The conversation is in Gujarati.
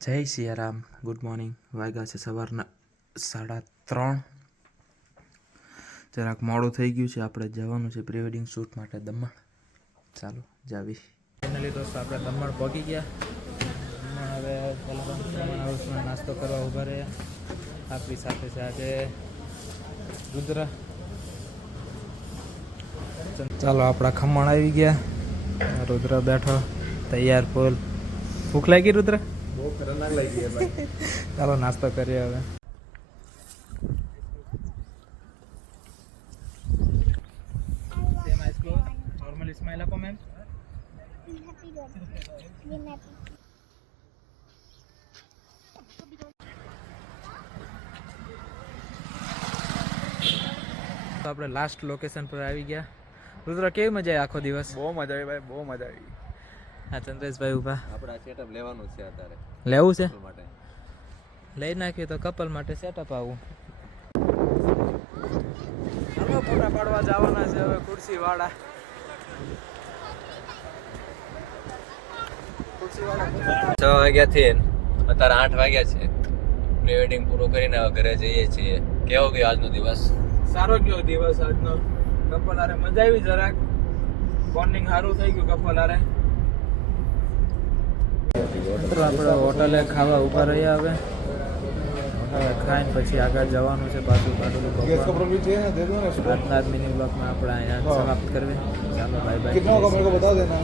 જય સિયારામ. Good morning. વાગ્યા છે સવારના 3:30. જરાક મોડું થઈ ગયું છે. આપણે જવાનું છે પ્રી વેડિંગ શૂટ માટે દમણ. ચાલો જાવી. ફાઇનલી દોસ્તો આપણે દમણ પહોંચી ગયા. દમણ હવે દમણ હાઉસમાં નાસ્તો કરવા ઊભા રહ્યા. આપણી સાથે છે આજે રુદ્ર. ચાલો આપણા ખમણ આવી ગયા. રુદ્ર બેઠો તૈયાર ફૂલ. ભૂખ લાગી રુદ્ર? બહુ ખતરનાક લાગી ભાઈ. ચાલો નાસ્તો કરીએ હવે. નોર્મલી સ્માઈલ આપો મેમ. તો આપણે લાસ્ટ લોકેશન પર આવી ગયા. રુદ્ર કેવી મજા આવી આખો દિવસ? બહુ મજા આવી ભાઈ, બહુ મજા આવી. હા ચંદ્રેશભાઈ ઉભા. આપણે આ સેટઅપ લેવાનું છે અત્યારે. લેવું છે? માટે લઈ નાખીએ તો કપલ માટે સેટઅપ આવું. ચાલો ફોટા પાડવા જવાના છે હવે ખુરશી વાળા. 6 વાગ્યાથી અત્યારે 8 વાગ્યા છે. પ્રી વેડિંગ પૂરું કરીને હવે ઘરે જઈએ છીએ. કેવો ગયો આજનો દિવસ? સારો ગયો દિવસ આજનો. કપલ હારે મજા આવી જરાક. બોન્ડિંગ સારું થઈ ગયું કપલ હારે. આપણે હોટલે ખાવા ઉભા રહ્યા હવે. હવે ખાઈને પછી આગળ જવાનું છે પાછું આજના મિની બ્લોગમાં આપણે અહીંયા સમાપ્ત કરવી. ચાલો બાય બાય.